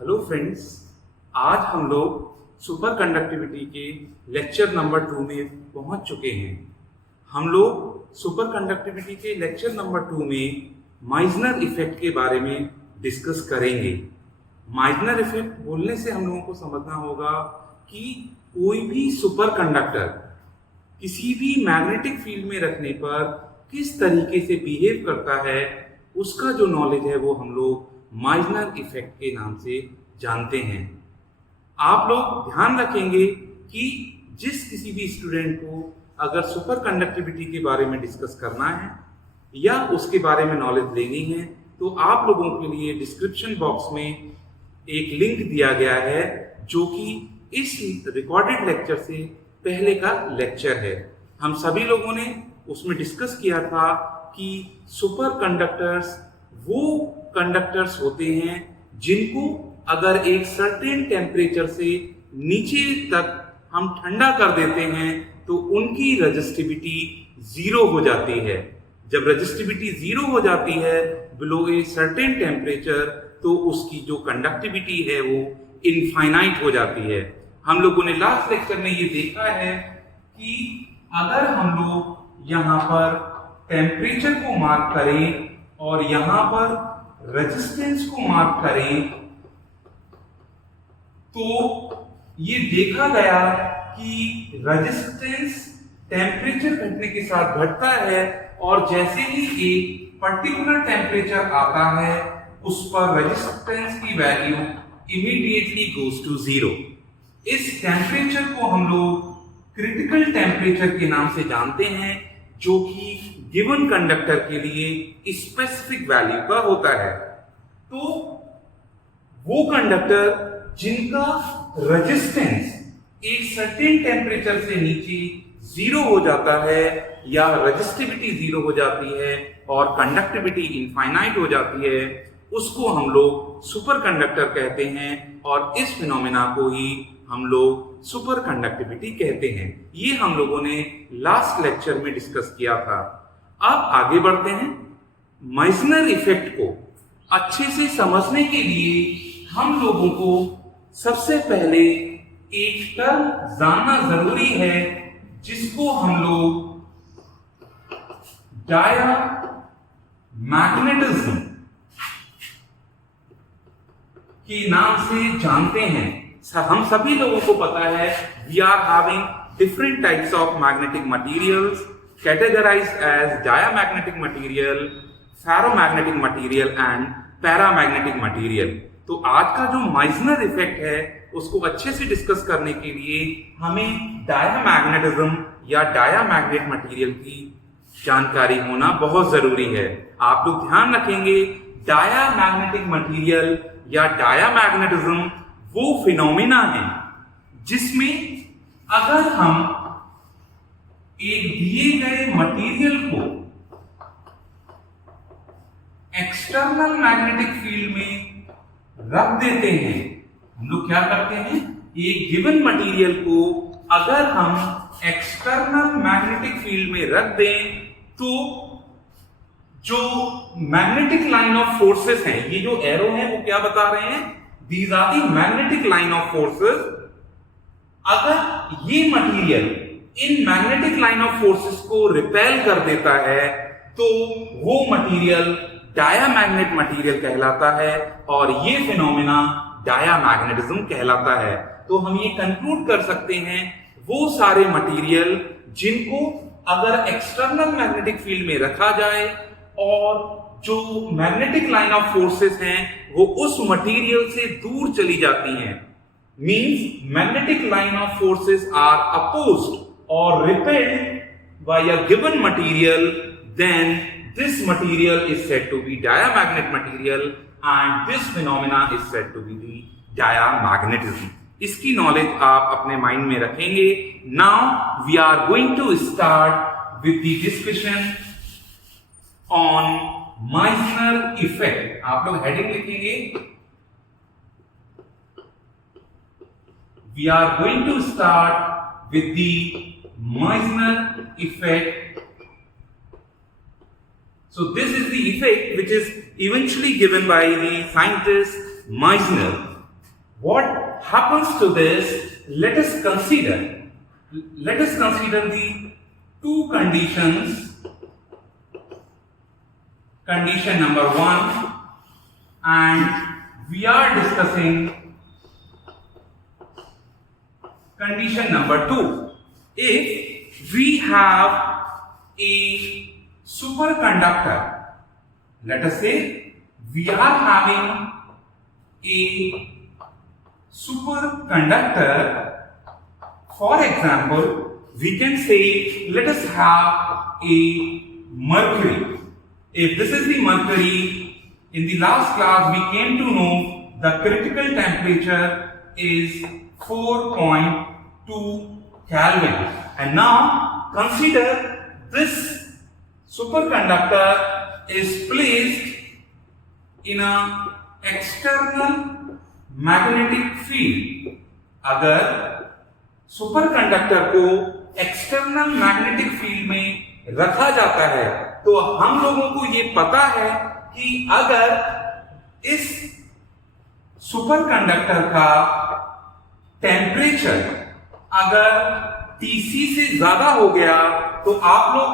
Hello friends, आज हम लोग सुपर कंडक्टिविटी के लेक्चर नंबर 2 में पहुंच चुके हैं। हम लोग सुपर कंडक्टिविटी के लेक्चर नंबर 2 में माइजनर इफेक्ट के बारे में डिस्कस करेंगे। माइजनर इफेक्ट बोलने से हम लोगों को समझना होगा कि कोई भी सुपर कंडक्टर किसी भी मैग्नेटिक फील्ड में रखने पर किस तरीके से बिहेव करता है, उसका जो नॉलेज है वो हम लोग माइजनर इफेक्ट के नाम से जानते हैं। आप लोग ध्यान रखेंगे कि जिस किसी भी स्टूडेंट को अगर सुपर कंडक्टिविटी के बारे में डिस्कस करना है या उसके बारे में नॉलेज लेनी है तो आप लोगों के लिए डिस्क्रिप्शन बॉक्स में एक लिंक दिया गया है जो कि इस रिकॉर्डेड लेक्चर से पहले का लेक्चर है। हम सभी लोगों ने उसमें डिस्कस किया था कि सुपर कंडक्टर्स वो कंडक्टर्स होते हैं जिनको अगर एक सर्टेन टेम्परेचर से नीचे तक हम ठंडा कर देते हैं तो उनकी रेजिस्टिविटी जीरो हो जाती है। जब रेजिस्टिविटी जीरो हो जाती है बिलो ए सर्टेन टेम्परेचर तो उसकी जो कंडक्टिविटी है वो इनफाइनाइट हो जाती है। हम लोगों ने लास्ट लेक्चर में ये देखा है कि अगर हम लोग यहाँ पर टेम्परेचर को मार्क करें और यहाँ पर रेजिस्टेंस को मार्क करें तो ये देखा गया कि रेजिस्टेंस टेम्परेचर घटने के साथ घटता है और जैसे ही एक पर्टिकुलर टेम्परेचर आता है उस पर रेजिस्टेंस की value immediately goes to zero. इस टेम्परेचर को हम लोग क्रिटिकल टेम्परेचर के नाम से जानते हैं जो कि गिवन कंडक्टर के लिए स्पेसिफिक वैल्यू का होता है। तो वो कंडक्टर जिनका रेजिस्टेंस एक सर्टेन टेम्परेचर से नीचे जीरो हो जाता है या रेजिस्टिविटी जीरो हो जाती है और कंडक्टिविटी इनफाइनाइट हो जाती है उसको हम लोग सुपर कंडक्टर कहते हैं और इस फिनोमेना को ही हम लोग सुपर कंडक्टिविटी कहते हैं। ये हम लोगों ने लास्ट लेक्चर में डिस्कस किया था। अब आगे बढ़ते हैं। माइजनर इफेक्ट को अच्छे से समझने के लिए हम लोगों को सबसे पहले एक टर्म जानना जरूरी है जिसको हम लोग डायामैग्नेटिज्म के नाम से जानते हैं। हम सभी लोगों को पता है we are having different types of magnetic materials categorized as diamagnetic material, ferromagnetic material and paramagnetic material। तो आज का जो माइजनर इफेक्ट है उसको अच्छे से डिस्कस करने के लिए हमें डायामैग्नेटिज्म या डायामैग्नेट मटेरियल की जानकारी होना बहुत जरूरी है। आप लोग ध्यान रखेंगे डायामैग्नेटिक मटेरियल या डायामैग्नेटिज्म वो फिनोमिना है जिसमें अगर हम एक दिए गए मटेरियल को एक्सटर्नल मैग्नेटिक फील्ड में रख देते हैं, हम लोग क्या करते हैं एक गिवन मटेरियल को अगर हम एक्सटर्नल मैग्नेटिक फील्ड में रख दें तो जो मैग्नेटिक लाइन ऑफ फोर्सेस हैं, ये जो एरो है वो क्या बता रहे हैं, these are the magnetic line of forces. अगर ये मटेरियल इन मैग्नेटिक लाइन ऑफ फोर्सेस को रिपेल कर देता है तो वो मटेरियल डायामैग्नेट मटेरियल कहलाता है और ये फिनोमेना डायामैग्नेटिज्म कहलाता है। तो हम ये कंक्लूड कर सकते हैं वो सारे मटेरियल जिनको अगर एक्सटर्नल मैग्नेटिक फील्ड में रखा जाए और जो मैग्नेटिक लाइन ऑफ फोर्सेस हैं वो उस मटेरियल से दूर चली जाती हैं, means magnetic line of forces are opposed or repelled by a given material, then this material is said to be diamagnet material and this phenomena is said to be the diamagnetism। इसकी knowledge आप अपने mind में रखेंगे। Now we are going to start with the discussion on Meissner effect। आप लोग heading लिखेंगे, we are going to start with the Meissner effect। So this is the effect which is eventually given by the scientist Meissner। what happens to this? Let us consider the two conditions. Condition number 1, and we are discussing condition number 2. If we have a superconductor, let us say we are having a superconductor. For example, we can say, let us have a mercury. If this is the mercury, in the last class we came to know the critical temperature is 4.2 Kelvin. And now consider this superconductor is placed in an external magnetic field. अगर superconductor को external magnetic field में रखा जाता है तो हम लोगों को ये पता है कि अगर इस सुपरकंडक्टर का टेम्परेचर अगर Tc से ज्यादा हो गया तो आप लोग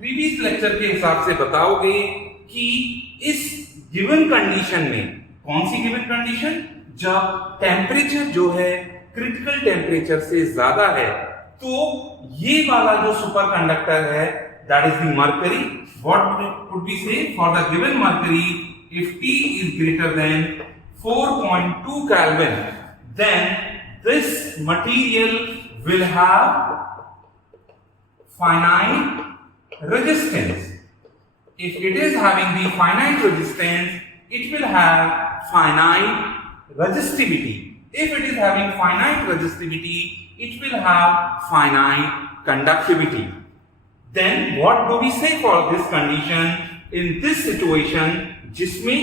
प्रीवियस लेक्चर के हिसाब से बताओगे कि इस गिवन कंडीशन में, कौन सी गिवन कंडीशन, जब टेम्परेचर जो है क्रिटिकल टेम्परेचर से ज्यादा है, तो ये वाला जो सुपरकंडक्टर है that is the mercury. What would we say for the given mercury, if T is greater than 4.2 Kelvin, then this material will have finite resistance. If it is having the finite resistance, it will have finite resistivity. If it is having finite resistivity, it will have finite conductivity. Then what do we say for this condition? In this situation, जिसमें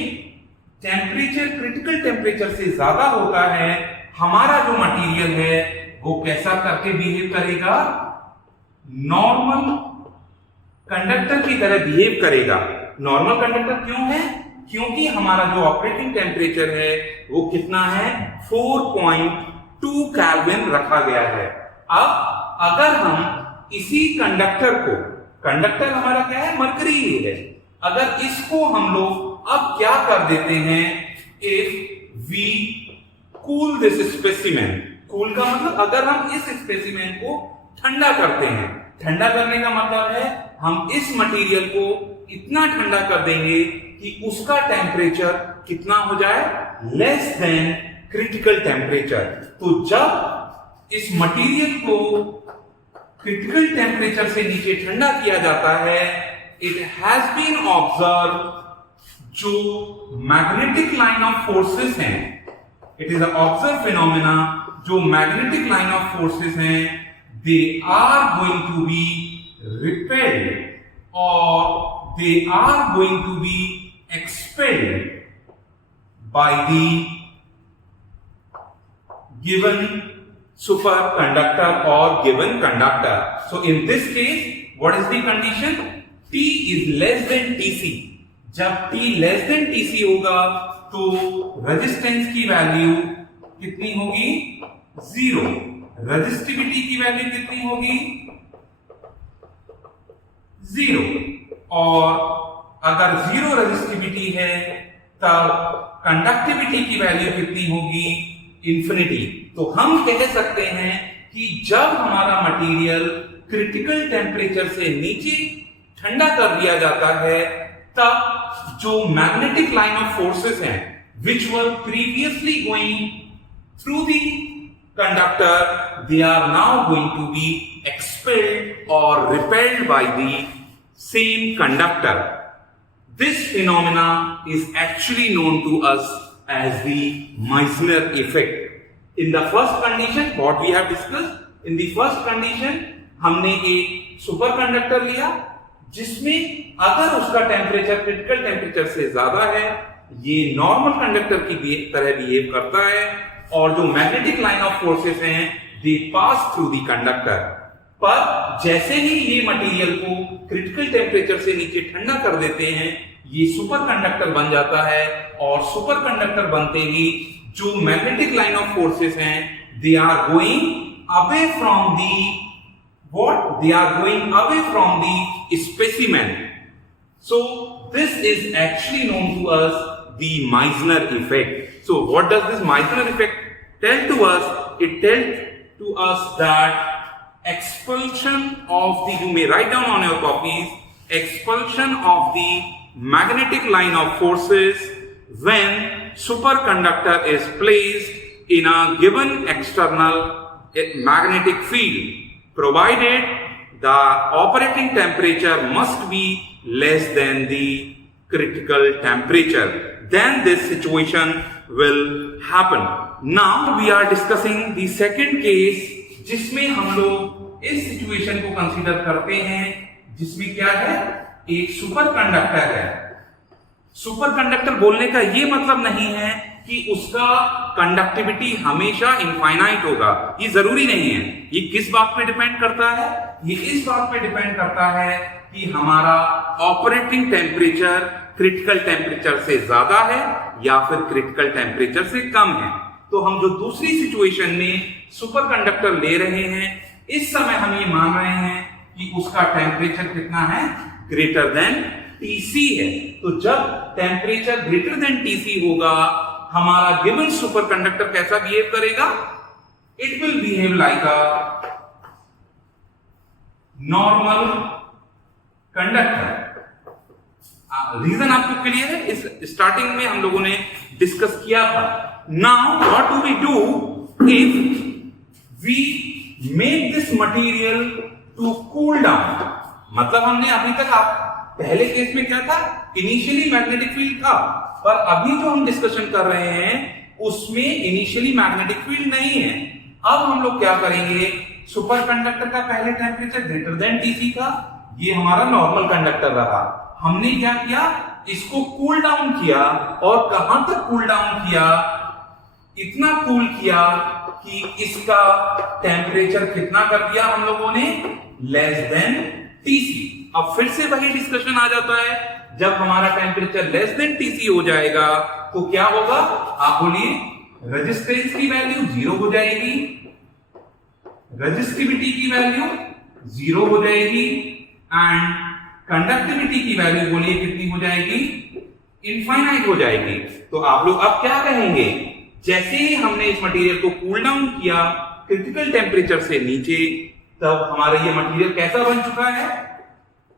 temperature critical temperature से ज्यादा होता है, हमारा जो material है वो कैसा करके बिहेव करेगा? नॉर्मल कंडक्टर की तरह बिहेव करेगा. नॉर्मल कंडक्टर क्यों है? क्योंकि हमारा जो ऑपरेटिंग टेम्परेचर है वो कितना है? 4.2 Kelvin रखा गया है. अब अगर हम इसी कंडक्टर को, कंडक्टर हमारा क्या है? मरकरी है. अगर इसको हम लोग अब क्या कर देते हैं? If we cool this specimen, cool का मतलब अगर हम इस स्पेसिमेन को ठंडा करते हैं, ठंडा करने का मतलब है हम इस मटेरियल को इतना ठंडा कर देंगे कि उसका टेम्परेचर कितना हो जाए? Less than critical temperature. तो जब इस मटेरियल को क्रिटिकल टेम्परेचर से नीचे ठंडा किया जाता है, इट हैज बीन ऑब्जर्व जो मैग्नेटिक लाइन ऑफ फोर्सेस हैं, इट इज ऑब्जर्व फिनोमेना, जो मैग्नेटिक लाइन ऑफ फोर्सेस हैं, they are going to be repelled or they are going to be expelled by the given superconductor or given conductor. So in this case, what is the condition? T is less than Tc. जब T less than Tc होगा तो resistance की value कितनी होगी? 0. Resistivity की value कितनी होगी? 0. और अगर 0 रेजिस्टिविटी है तब कंडक्टिविटी की वैल्यू कितनी होगी? इन्फिनिटी. तो हम कह सकते हैं कि जब हमारा मटेरियल क्रिटिकल टेम्परेचर से नीचे ठंडा कर दिया जाता है, तब जो मैग्नेटिक लाइन ऑफ फोर्सेस हैं which were previously going through the conductor, they are now going to be expelled or repelled by the same conductor. This phenomena is actually known to us as the Meissner effect. In the first condition, what we have discussed, in the first condition, हमने एक superconductor लिया जिसमें अगर उसका temperature critical temperature से ज्यादा है, ये नॉर्मल कंडक्टर की तरह बिहेव करता है, और जो मैग्नेटिक लाइन ऑफ फोर्सेस हैं, दे पास थ्रू द कंडक्टर. पर जैसे ही ये मटेरियल को क्रिटिकल टेम्परेचर से नीचे ठंडा कर देते हैं, ये सुपर कंडक्टर बन जाता है, और सुपर कंडक्टर बनते ही जो मैग्नेटिक लाइन ऑफ फोर्सेस हैं they are going away from the what they are going away from the specimen. So this is actually known to us the Meissner effect. So what does this Meissner effect tell to us? It tells to us that expulsion of the, you may write down on your copies, expulsion of the magnetic line of forces when superconductor is placed in a given external magnetic field, provided the operating temperature must be less than the critical temperature. Then this situation will happen. Now we are discussing the second case, जिसमें हम लोग इस situation को consider करते हैं जिसमें क्या है, एक सुपर कंडक्टर है। सुपर कंडक्टर बोलने का ये मतलब नहीं है कि उसका कंडक्टिविटी हमेशा इनफाइनाइट होगा, ये जरूरी नहीं है। ये किस बात पे डिपेंड करता है? ये इस बात पे डिपेंड करता है कि हमारा ऑपरेटिंग टेम्परेचर क्रिटिकल टेम्परेचर से ज्यादा है या फिर क्रिटिकल टेम्परेचर से कम है। तो हम जो दूसरी सिचुएशन में सुपर कंडक्टर ले रहे हैं, इस समय हम ये मान रहे हैं कि उसका टेम्परेचर कितना है, ग्रेटर देन Tc है। तो जब टेम्परेचर ग्रेटर देन Tc होगा, हमारा गिवन सुपर कंडक्टर कैसा बिहेव करेगा? It will behave like a normal conductor. Reason आपको क्लियर है? इस स्टार्टिंग में हम लोगों ने डिस्कस किया था। Now what do we do if we make this material to cool down? मतलब हमने अभी तक पहले केस में क्या था, इनिशियली मैग्नेटिक फील्ड था, पर अभी जो हम डिस्कशन कर रहे हैं उसमें इनिशियली मैग्नेटिक फील्ड नहीं है। अब हम लोग क्या करेंगे, सुपर कंडक्टर का पहले टेम्परेचर ग्रेटर देन Tc था, ये हमारा नॉर्मल कंडक्टर रहा। हमने क्या किया, इसको कूल डाउन किया, और कहां तक कूल डाउन किया, इतना कूल किया कि इसका टेम्परेचर कितना कर दिया हम लोगों ने, लेस देन Tc। अब फिर से वही डिस्कशन आ जाता है, जब हमारा टेम्परेचर लेस देन Tc हो जाएगा तो क्या होगा, आप बोलिए, रेजिस्टेंस की वैल्यू 0 हो जाएगी, रेजिस्टिविटी की वैल्यू 0 हो जाएगी, एंड कंडक्टिविटी की वैल्यू बोलिए कितनी हो जाएगी, इनफाइनाइट हो जाएगी। तो आप लोग अब क्या कहेंगे, जैसे ही हमने इस मटेरियल को कूल डाउन किया क्रिटिकल टेम्परेचर से नीचे, तब हमारा ये मटेरियल कैसा बन चुका है,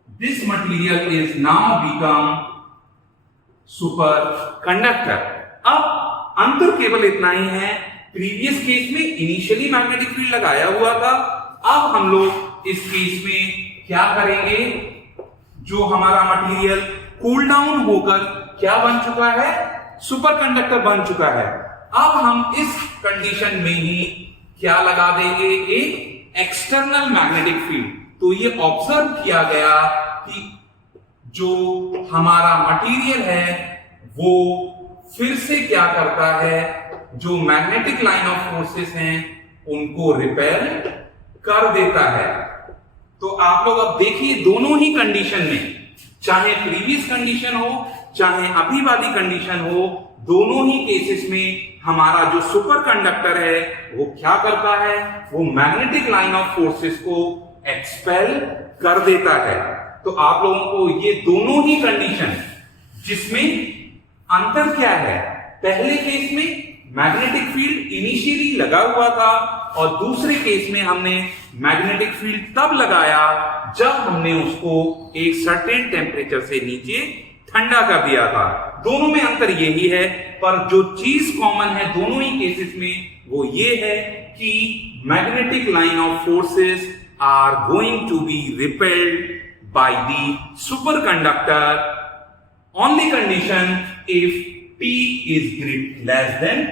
this material is now become super conductor. अब अंतर केवल इतना ही है, प्रीवियस केस में इनिशियली मैग्नेटिक फील्ड लगाया हुआ था, अब हम लोग इस केस में क्या करेंगे, जो हमारा मटेरियल कूल डाउन होकर क्या बन चुका है, सुपर कंडक्टर बन चुका है। अब हम इस कंडीशन में ही क्या लगा देंगे, एक एक्सटर्नल मैग्नेटिक फील्ड। तो ये ऑब्जर्व किया गया कि जो हमारा मटेरियल है वो फिर से क्या करता है, जो मैग्नेटिक लाइन ऑफ फोर्सेस हैं उनको रिपेल कर देता है। तो आप लोग अब देखिए, दोनों ही कंडीशन में, चाहे प्रीवियस कंडीशन हो चाहे अभी वाली कंडीशन हो, दोनों ही केसेस में हमारा जो सुपर कंडक्टर है वो क्या करता है, वो मैग्नेटिक लाइन ऑफ फोर्सेस को एक्सपेल कर देता है। तो आप लोगों को ये दोनों ही कंडीशन, जिसमें अंतर क्या है, पहले केस में मैग्नेटिक फील्ड इनिशियली लगा हुआ था, और दूसरे केस में हमने मैग्नेटिक फील्ड तब लगाया जब हमने उसको एक सर्टेन टेम्परेचर से नीचे ठंडा कर दिया था। दोनों में अंतर यही है, पर जो चीज कॉमन है दोनों ही केसेस में वो ये है कि magnetic line of forces are going to be repelled by the superconductor on the condition if T is less than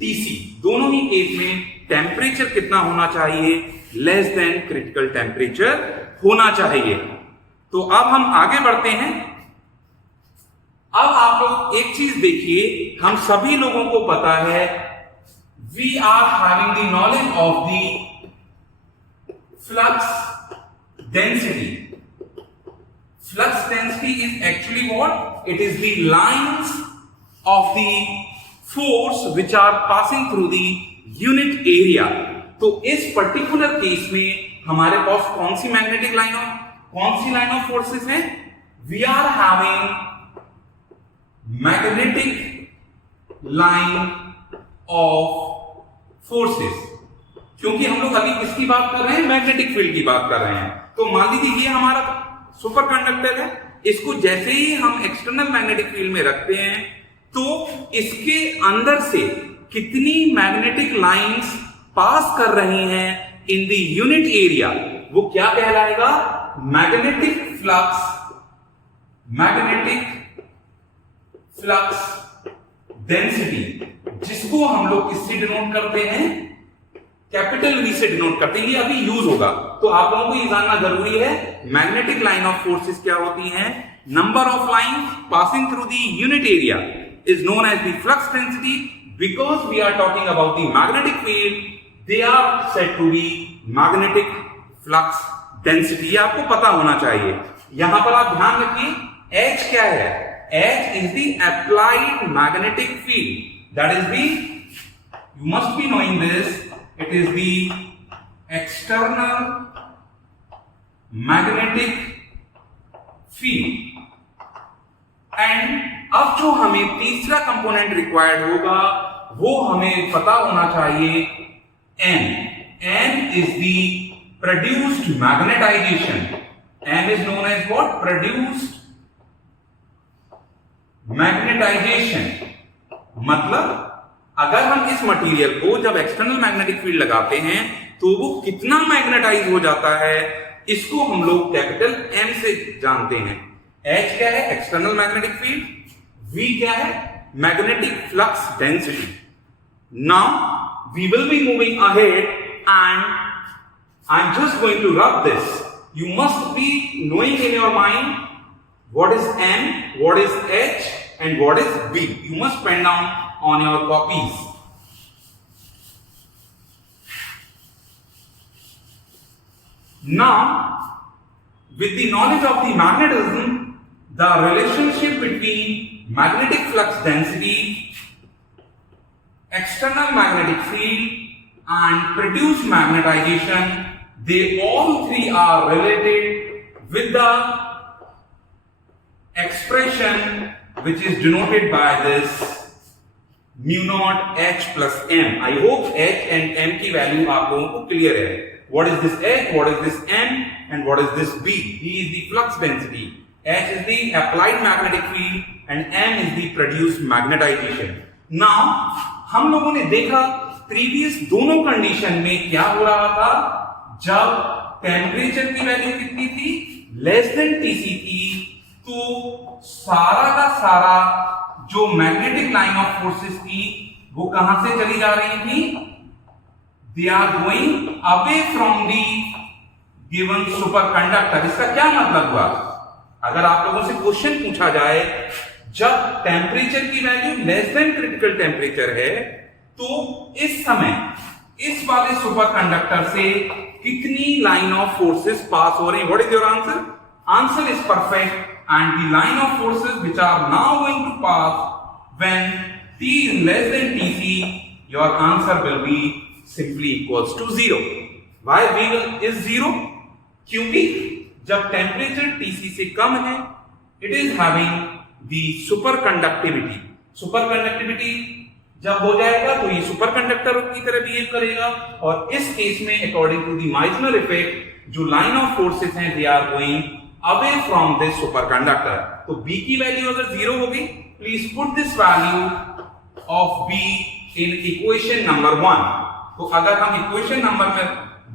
Tc। दोनों ही केस में टेम्परेचर कितना होना चाहिए, लेस देन क्रिटिकल टेम्परेचर होना चाहिए। तो अब हम आगे बढ़ते हैं। अब आप लोग एक चीज देखिए, हम सभी लोगों को पता है, we are having the knowledge of the flux density. flux density is actually what? It is the lines of the force which are passing through the unit area. तो इस पर्टिकुलर केस में हमारे पास कौन सी मैग्नेटिक लाइन ऑफ फोर्सेस है? We are having magnetic line of forces, क्योंकि हम लोग अभी किसकी बात कर रहे हैं? मैग्नेटिक फील्ड की बात कर रहे हैं। तो मान लीजिए ये हमारा सुपर कंडक्टर है, इसको जैसे ही हम एक्सटर्नल मैग्नेटिक फील्ड में रखते हैं तो इसके अंदर से कितनी मैग्नेटिक लाइंस पास कर रही हैं इन द यूनिट एरिया, वो क्या कहलाएगा? मैग्नेटिक फ्लक्स डेंसिटी, जिसको हम लोग किससे डिनोट करते हैं? कैपिटल वी से डिनोट करते हैं। ये अभी यूज होगा, तो आप लोगों को ये जानना जरूरी है मैग्नेटिक लाइन ऑफ फोर्सेस क्या होती हैं। Number of lines passing through the unit area is known as the flux density. Because we are talking about the magnetic field, they are said to be magnetic flux density. ये आपको पता होना चाहिए। यहां पर आप ध्यान रखिए, H क्या है? H is the applied magnetic field. That is the, you must be knowing this, it is the external magnetic field. And अब जो हमें तीसरा कंपोनेंट रिक्वायर्ड होगा वो हमें पता होना चाहिए N. N is the produced magnetization. N is known as what? Produced magnetization. मतलब अगर हम इस मटेरियल को जब एक्सटर्नल मैग्नेटिक फील्ड लगाते हैं तो वो कितना मैग्नेटाइज हो जाता है, इसको हम लोग कैपिटल M से जानते हैं। H क्या है? External magnetic field. V क्या है? Magnetic flux density. Now we will be moving ahead and I am just going to rub this. You must be knowing in your mind what is M, what is H and what is B. You must pen down on your copies. Now, with the knowledge of the magnetism, the relationship between magnetic flux density, external magnetic field, and produced magnetization, they all three are related with the expression which is denoted by this mu naught H plus M. I hope H and M की value आप लोगों को clear है. What is this H? What is this M? And what is this B? B is the flux density. H is the applied magnetic field and M is the produced magnetization. Now, हम लोगों ने देखा previous दोनों condition में क्या हो रहा था. जब टेम्परेचर की वैल्यू कितनी थी? लेस देन Tc थी, तो सारा का सारा जो मैग्नेटिक लाइन ऑफ फोर्सेस थी वो कहां से चली जा रही थी? They are going away from the given superconductor. इसका क्या मतलब हुआ? अगर आप लोगों से क्वेश्चन पूछा जाए जब टेम्परेचर की value less than critical temperature है तो इस समय इस वाले सुपरकंडक्टर से कितनी लाइन ऑफ फोर्सेस पास हो रही है? What is your answer? Answer is perfect and the line of forces which are now going to pass when T is less than Tc, your answer will be simply equals to 0. Why V is 0? क्योंकि जब temperature Tc से कम है it is having the superconductivity. Superconductivity जब हो जाएगा तो ये superconductor की तरह बिहेव करेगा और इस केस में according to the Meissner effect जो लाइन ऑफ फोर्सेस हैं they are going away from this superconductor. तो B की वैल्यू अगर 0 होगी, please put this value of B in equation number 1. तो अगर हम इक्वेशन नंबर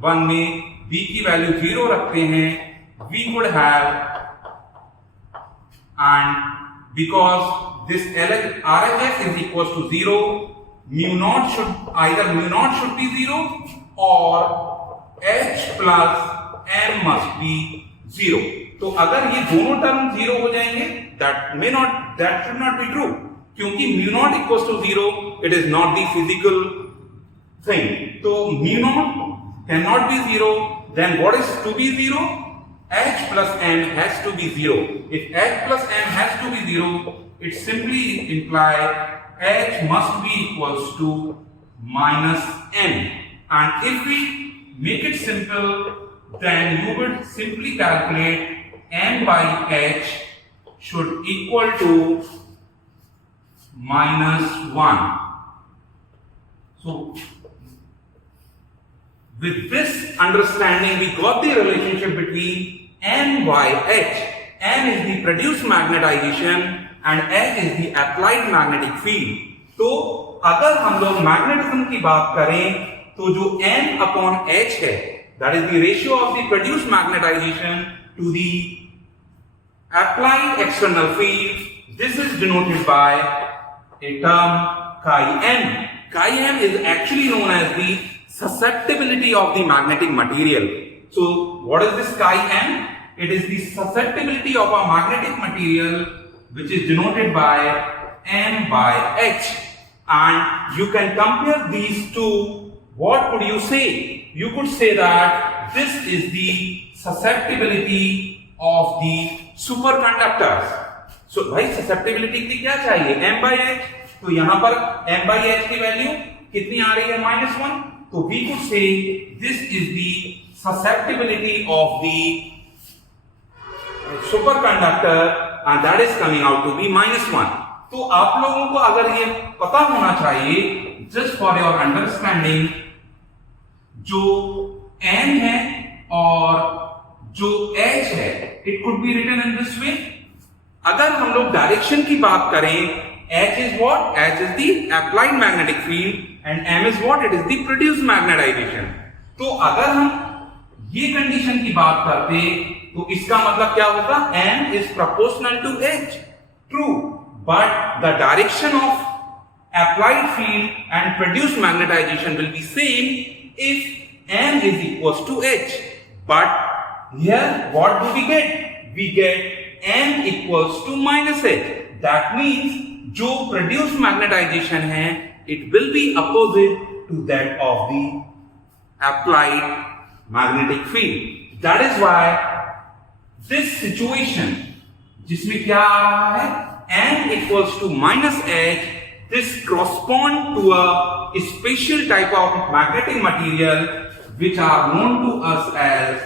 1 में B की वैल्यू 0 रखते हैं, we would have, and because this RHS is equals to 0, mu naught should be 0 or H plus M must be 0. तो अगर ये दोनों टर्म 0 हो जाएंगे that should not be true, क्योंकि mu naught equals to 0, it is not the physical thing. तो mu naught cannot be 0, then what is to be 0? H plus M has to be 0. If H plus M has to be 0, it simply implies H must be equals to minus M. And if we make it simple, then you would simply calculate M by H should equal to minus 1. So with this understanding, we got the relationship between M by H. M is the produced magnetization and H is the applied magnetic field. तो अगर हम लोग magnetism की बात करें तो जो M upon H है, that is the ratio of the produced magnetization to the applied external field, this is denoted by a term chi M. Chi M is actually known as the susceptibility of the magnetic material. So what is this chi M? It is the susceptibility of a magnetic material which is denoted by M by H. And you can compare these two. What could you say? You could say that this is the susceptibility of the superconductors. So भाई susceptibility की क्या चाहिए? M by H. तो यहाँ पर M by H की value कितनी आ रही है? -1. So we could say this is the susceptibility of the superconductor and that is coming out to be -1. तो आप लोगों को अगर ये पता होना चाहिए, just for your understanding, जो N है और जो H है, it could be written in this way. अगर हम लोग डायरेक्शन की बात करें, H is what? H is the applied magnetic field and M is what? It is the produced magnetization. तो अगर हम ये कंडीशन की बात करते तो इसका मतलब क्या होगा? M is proportional to H. True, but the direction of applied field and produced magnetization will be same if M is equals to H. But here what do we get? We get M equals to minus H. That means जो produced magnetization है, it will be opposite to that of the applied magnetic field. That is why this situation जिसमें क्या आ रहा है, M equals to minus H, this correspond to a special type of magnetic material which are known to us as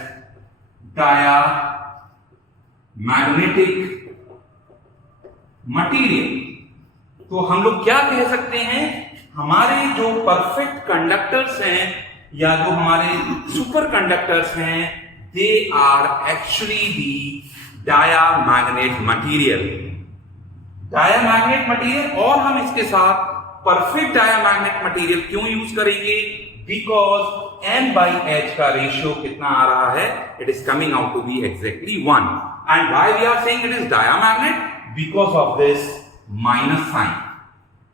diamagnetic material. तो हम लोग क्या कह सकते हैं? हमारे जो परफेक्ट कंडक्टर्स हैं या जो हमारे सुपर कंडक्टर्स हैं, they are actually the diamagnet material. Diamagnet material, और हम इसके साथ परफेक्ट डायामैग्नेट मटीरियल क्यों यूज करेंगे? बिकॉज M by H का रेशियो कितना आ रहा है? It is coming out to be exactly 1. And why we are saying it is diamagnet? Because of this minus sign.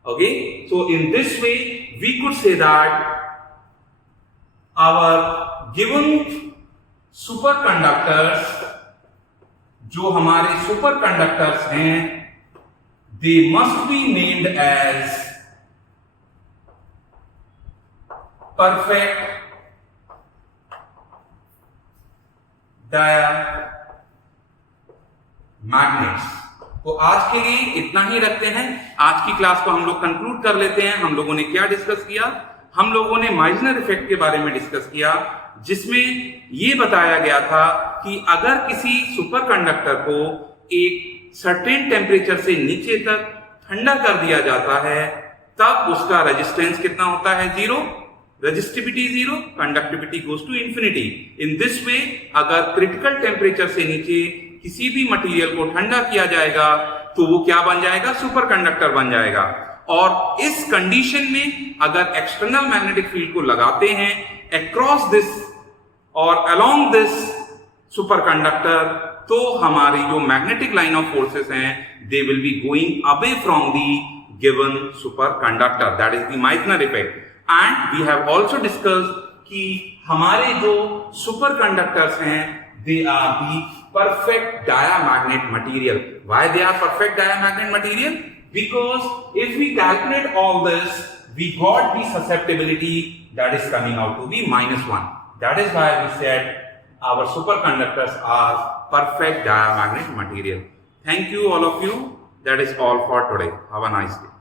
Okay, so in this way we could say that our given superconductors, जो हमारे superconductors हैं, they must be named as perfect diamagnets. तो आज के लिए इतना ही रखते हैं. आज की क्लास को हम लोग कंक्लूड कर लेते हैं. हम लोगों ने क्या डिस्कस किया? हम लोगों ने माइजनर इफेक्ट के बारे में डिस्कस किया, जिसमें ये बताया गया था कि अगर किसी सुपरकंडक्टर को एक सर्टेन टेम्परेचर से नीचे तक ठंडा कर दिया जाता है, तब उसका रेजिस्टेंस कितना होता है? 0. Resistivity 0, conductivity goes to infinity. In this way अगर क्रिटिकल टेम्परेचर से नीचे किसी भी मटेरियल को ठंडा किया जाएगा तो वो क्या बन जाएगा? सुपरकंडक्टर बन जाएगा. और इस कंडीशन में अगर एक्सटर्नल मैग्नेटिक फील्ड को लगाते हैं अक्रॉस दिस और अलोंग दिस सुपरकंडक्टर, तो हमारी जो मैग्नेटिक लाइन ऑफ फोर्सेस हैं, they will be going away from the given superconductor. That is the Meissner effect. And we have also discussed कि हमारे जो सुपरकंडक्टर्स हैं, they are the perfect diamagnet material. Why they are perfect diamagnet material? Because if we calculate all this, we got the susceptibility that is coming out to be -1. That is why we said our superconductors are perfect diamagnetic material. Thank you all of you. That is all for today. Have a nice day.